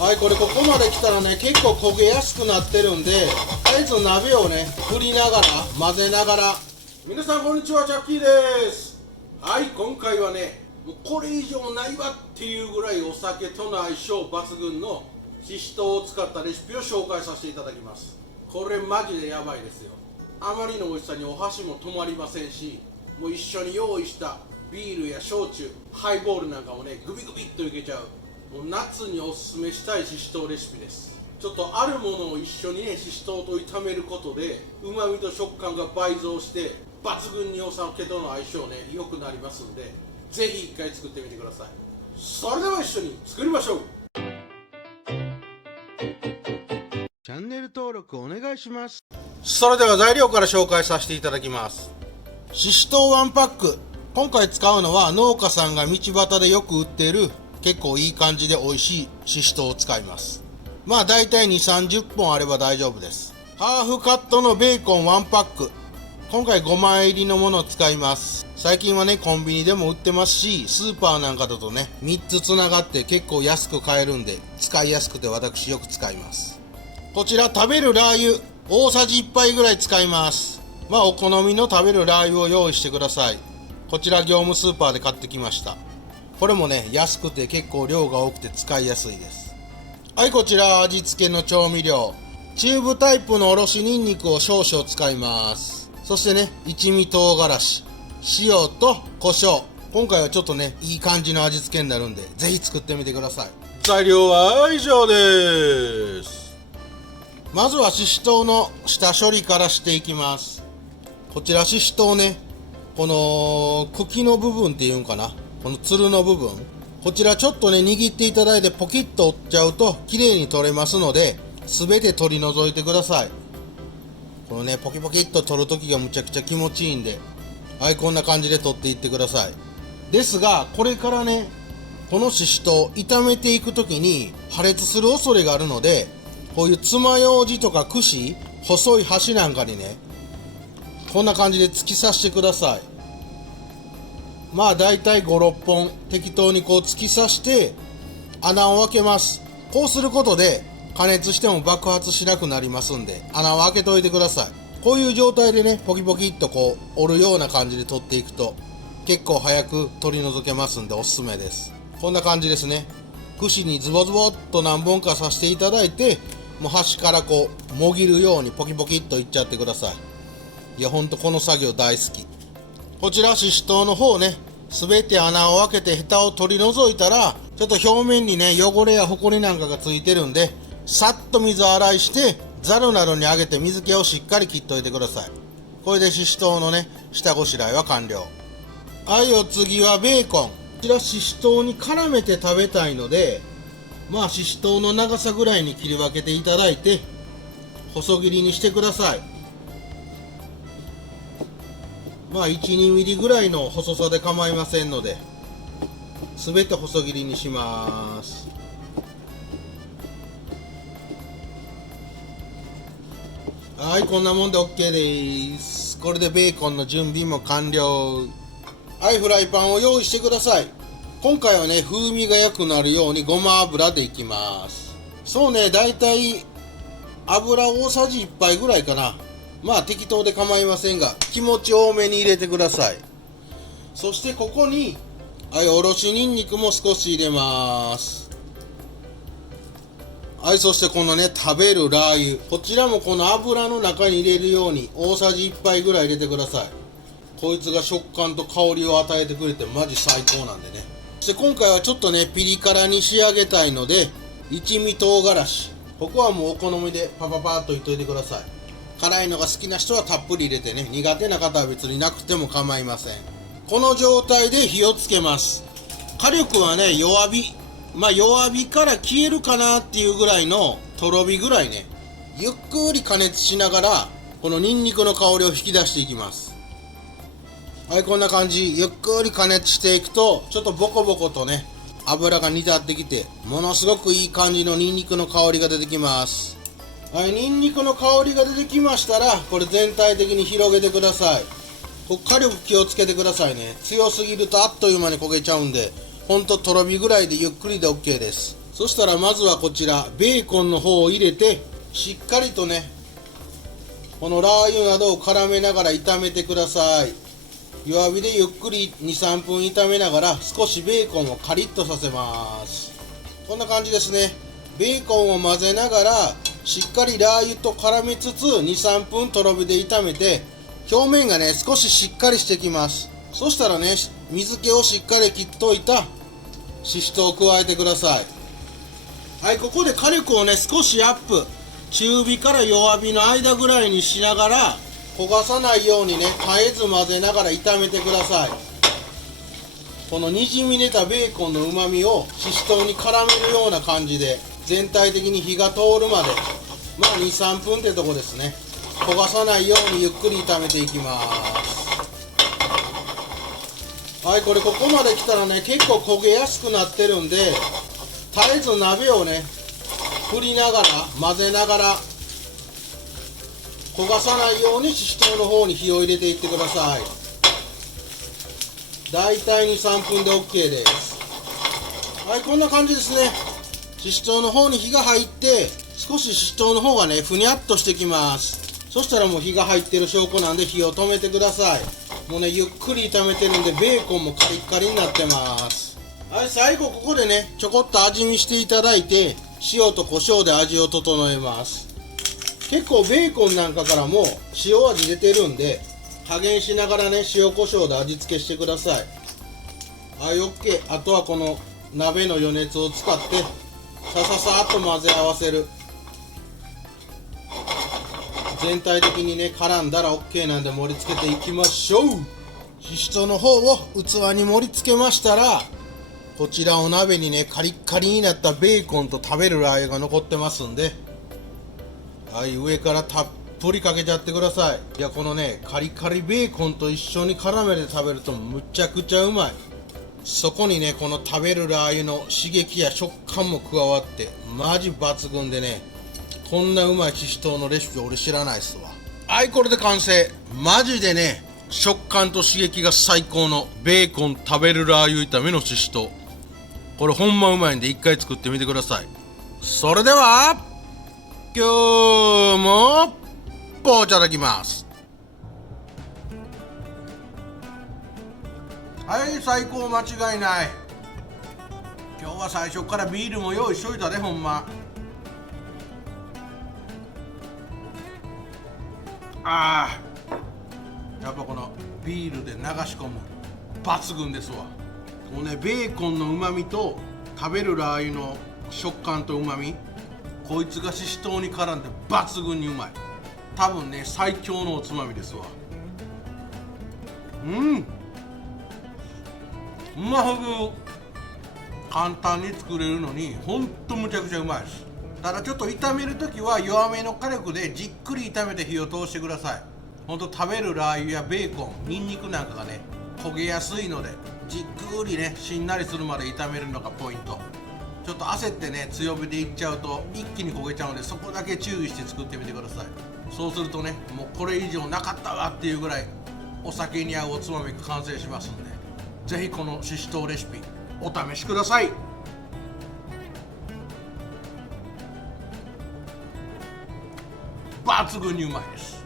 はい、これここまで来たらね、結構焦げやすくなってるんで、とりあえず鍋をね、振りながら、混ぜながら。皆さんこんにちは、ジャッキーです。はい、今回はね、もうこれ以上ないわっていうぐらいお酒との相性抜群のししとうを使ったレシピを紹介させていただきます。これマジでやばいですよ。あまりの美味しさにお箸も止まりませんし、もう一緒に用意したビールや焼酎、ハイボールなんかもね、グビグビっといけちゃう。もう夏におすすめしたいししとうレシピです。ちょっとあるものを一緒にね、ししとうと炒めることでうまみと食感が倍増して抜群にお酒との相性ね、良くなりますんで、ぜひ一回作ってみてください。それでは一緒に作りましょう。チャンネル登録お願いします。それでは材料から紹介させていただきます。ししとう1パック。今回使うのは農家さんが道端でよく売っている結構いい感じで美味しいししとうを使います。まあだいたい2、30本あれば大丈夫です。ハーフカットのベーコン1パック。今回5枚入りのものを使います。最近はね、コンビニでも売ってますし、スーパーなんかだとね、3つつながって結構安く買えるんで、使いやすくて私よく使います。こちら食べるラー油、大さじ1杯ぐらい使います。まあお好みの食べるラー油を用意してください。こちら業務スーパーで買ってきました。これもね、安くて結構量が多くて使いやすいです。はい、こちら味付けの調味料。チューブタイプのおろしニンニクを少々使います。そしてね、一味唐辛子、塩と胡椒。今回はちょっとね、いい感じの味付けになるんで、ぜひ作ってみてください。材料は以上です。まずはししとうの下処理からしていきます。こちらししとうね、この茎の部分っていうんかな、このつるの部分、こちらちょっとね握っていただいてポキッと折っちゃうと綺麗に取れますので、全て取り除いてください。このねポキポキっと取るときがむちゃくちゃ気持ちいいんで、はい、こんな感じで取っていってください。ですがこれからね、このししとう炒めていくときに破裂する恐れがあるので、こういう爪楊枝とか串、細い箸なんかにね、こんな感じで突き刺してください。まあだいたい5、6本適当にこう突き刺して穴を開けます。こうすることで加熱しても爆発しなくなりますんで、穴を開けといてください。こういう状態でね、ポキポキっとこう折るような感じで取っていくと結構早く取り除けますんでおすすめです。こんな感じですね。串にズボズボっと何本か刺していただいて、もう端からこうもぎるようにポキポキっといっちゃってください。いやほんとこの作業大好き。こちらししとうの方ね、すべて穴を開けてヘタを取り除いたら、ちょっと表面にね汚れやホコリなんかがついてるんで、さっと水洗いしてザルなどにあげて水気をしっかり切っといてください。これでししとうのね下ごしらえは完了。はい、お次はベーコン。こちらししとうに絡めて食べたいので、まあししとうの長さぐらいに切り分けていただいて細切りにしてください。まあ1、2ミリぐらいの細さで構いませんので、すべて細切りにします。はい、こんなもんで OK です。これでベーコンの準備も完了。はい、フライパンを用意してください。今回はね、風味が良くなるようにごま油でいきます。そうね、だいたい油大さじ1杯ぐらいかな。まあ適当で構いませんが、気持ち多めに入れてください。そしてここに、はい、おろしにんにくも少し入れます。はい、そしてこのね、食べるラー油。こちらもこの油の中に入れるように大さじ1杯ぐらい入れてください。こいつが食感と香りを与えてくれてマジ最高なんでね。そして今回はちょっとね、ピリ辛に仕上げたいので、一味唐辛子。ここはもうお好みでパパパーっといっといてください。辛いのが好きな人はたっぷり入れてね、苦手な方は別になくても構いません。この状態で火をつけます。火力はね、弱火。まあ弱火から消えるかなっていうぐらいのとろ火ぐらいね、ゆっくり加熱しながら、このニンニクの香りを引き出していきます。はい、こんな感じ。ゆっくり加熱していくと、ちょっとボコボコとね、油が煮立ってきて、ものすごくいい感じのニンニクの香りが出てきます。はい、ニンニクの香りが出てきましたら、これ全体的に広げてください。火力気をつけてくださいね。強すぎるとあっという間に焦げちゃうんで、ほんととろ火ぐらいでゆっくりで OK です。そしたらまずはこちらベーコンの方を入れて、しっかりとねこのラー油などを絡めながら炒めてください。弱火でゆっくり 2,3 分炒めながら少しベーコンをカリッとさせます。こんな感じですね。ベーコンを混ぜながらしっかりラー油と絡めつつ 2,3 分とろ火で炒めて、表面がね少ししっかりしてきます。そしたらね水気をしっかり切っといたししとうを加えてください。はい、ここで火力をね少しアップ、中火から弱火の間ぐらいにしながら焦がさないようにね絶えず混ぜながら炒めてください。このにじみ出たベーコンのうまみをししとうに絡めるような感じで全体的に火が通るまで2、3分ってとこですね。焦がさないようにゆっくり炒めていきます。はい、ここまで来たらね結構焦げやすくなってるんで、絶えず鍋をね振りながら混ぜながら焦がさないようにししとうの方に火を入れていってください。だいたい 2,3 分で OK です。はい、こんな感じですね。ししとうの方に火が入って少しししとうの方がねふにゃっとしてきます。そしたらもう火が入ってる証拠なんで火を止めてください。もうねゆっくり炒めてるんでベーコンもカリッカリになってます。はい、最後ここでねちょこっと味見していただいて塩と胡椒で味を整えます。結構ベーコンなんかからも塩味出てるんで加減しながらね塩胡椒で味付けしてください。はい、 OK。 あとはこの鍋の余熱を使ってさっと混ぜ合わせる。全体的にね絡んだら OK なんで盛り付けていきましょう。ししとうの方を器に盛り付けましたら、こちらお鍋にねカリッカリになったベーコンと食べるラー油が残ってますんで、はい、上からたっぷりかけちゃってください。いや、このねカリカリベーコンと一緒に絡めて食べるとむちゃくちゃうまい。そこにねこの食べるラー油の刺激や食感も加わってマジ抜群でね、こんなうまいししとうのレシピ俺知らないっすわ。はい、これで完成。マジでね食感と刺激が最高のベーコン食べるラー油炒めのししとう、これほんまうまいんで一回作ってみてください。それでは今日もいただきます。はい、最高間違いない。今日は最初からビールも用意しといたで、ほんま。やっぱこのビールで流し込む抜群ですわ。もうねベーコンのうまみと食べるラー油の食感とうまみ、こいつがししとうに絡んで抜群にうまい。多分ね最強のおつまみですわ。うまほぐ簡単に作れるのにほんとむちゃくちゃうまいです。ただちょっと炒めるときは弱めの火力でじっくり炒めて火を通してください。ほんと食べるラー油やベーコン、ニンニクなんかがね焦げやすいので、じっくりねしんなりするまで炒めるのがポイント。ちょっと焦ってね強火でいっちゃうと一気に焦げちゃうので、そこだけ注意して作ってみてください。そうするとねもうこれ以上なかったわっていうぐらいお酒に合うおつまみが完成しますんで、ぜひこのししとうレシピお試しください。抜群にうまいです。